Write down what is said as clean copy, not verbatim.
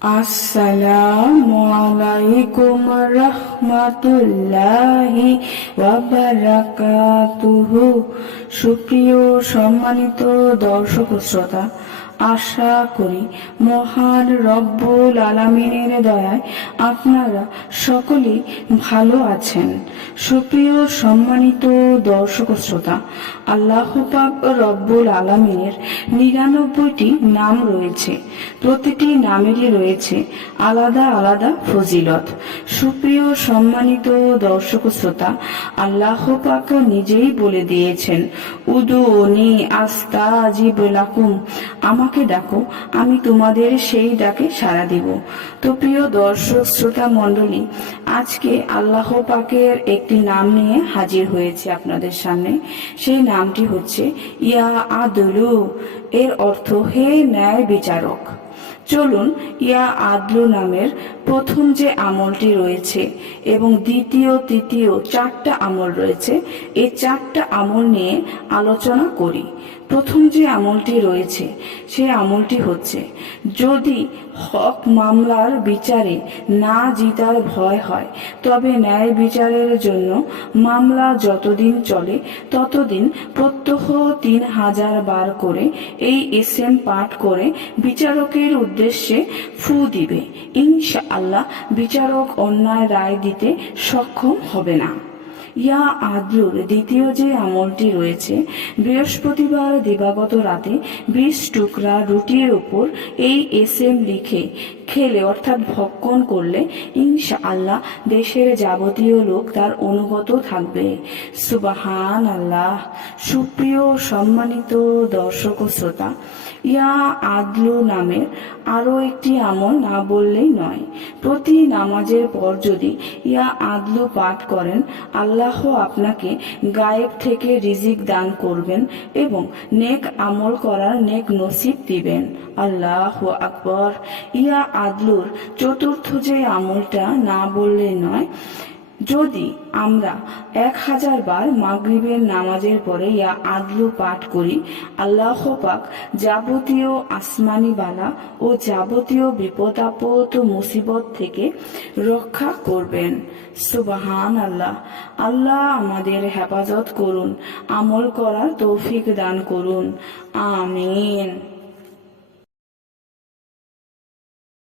আসসালামু আলাইকুম রহমাতুল্লাহি ওয়া বারাকাতুহু। সুপ্রিয় সম্মানিত দর্শক শ্রোতা, আশা করি মহান রব্বুল আলামিনের দয়ায় আপনারা সকলেই ভালো আছেন। সুপ্রিয় সম্মানিত দর্শক শ্রোতা, আল্লাহ পাক রব্বুল আলামিনের ৯৯টি নাম রয়েছে। প্রতিটি নামেরই রয়েছে আলাদা আলাদা ফজিলত। সুপ্রিয় সম্মানিত দর্শক শ্রোতা, আল্লাহ পাক নিজেই বলে দিয়েছেন, উদুনি আস্তাজিব লাকুম, আমাকে ডাকো, আমি তোমাদের সেই ডাকে সাড়া দিব। তো প্রিয় দর্শক শ্রোতা মণ্ডলী, আজকে আল্লাহ পাকের একটি নাম নিয়ে হাজির হয়েছে আপনাদের সামনে। সেই নামটি হচ্ছে ইয়া আদলু। এর অর্থ হে ন্যায় বিচারক। চলুন ইয়া আদলু নামের প্রথম যে আমলটি রয়েছে এবং দ্বিতীয় তৃতীয় 4টা আমল রয়েছে, এই 4টা আমল নিয়ে আলোচনা করি। প্রথম যে আমলটি রয়েছে সেই আমলটি হচ্ছে, যদি হক মামলার বিচারে না জিতার ভয় হয়, তবে ন্যায় বিচারের জন্য মামলা যতদিন চলে ততদিন প্রত্যহ 3000 বার করে এই এসএম পাঠ করে বিচারকের উদ্দেশ্যে ফু দিবে। ইনশাআল্লাহ বিচারক অন্যায় রায় দিতে সক্ষম হবে না। ইয়া আদলুর দ্বিতীয় যে আমলটি রয়েছে, বৃহস্পতিবার দিবাগত রাতে 20 টুকরা রুটির উপর এই এসএম লিখে খেলে অর্থাৎ ভক্ষণ করলে ইনশাআল্লাহ দেশের যাবতীয় লোক তার অনুগত থাকবে। সুবহান আল্লাহ। সুপ্রিয় সম্মানিত দর্শক শ্রোতা, ইয়া আদলু নামের আরো একটি আমল না বললেই নয়। প্রতি নামাজের পর যদি ইয়া আদলু পাঠ করেন, আল্লাহ আপনাকে গায়েব থেকে রিজিক দান করবেন এবং নেক আমল করার নেক নসিব দিবেন। আল্লাহু আকবার। ইয়া আদলুর চতুর্থ যে আমলটা না বললে নয়, যদি আমরা 1000 বার মাগরিবের নামাজের পরে ইয়া আদলু পাঠ করি, আল্লাহ পাক যাবতীয় আসমানি বালা ও যাবতীয় বিপদ আপদ ও মুসিবত থেকে রক্ষা করবেন। সুবহান আল্লাহ। আল্লাহ আমাদের হেফাজত করুন, আমল করার তৌফিক দান করুন। আমিন।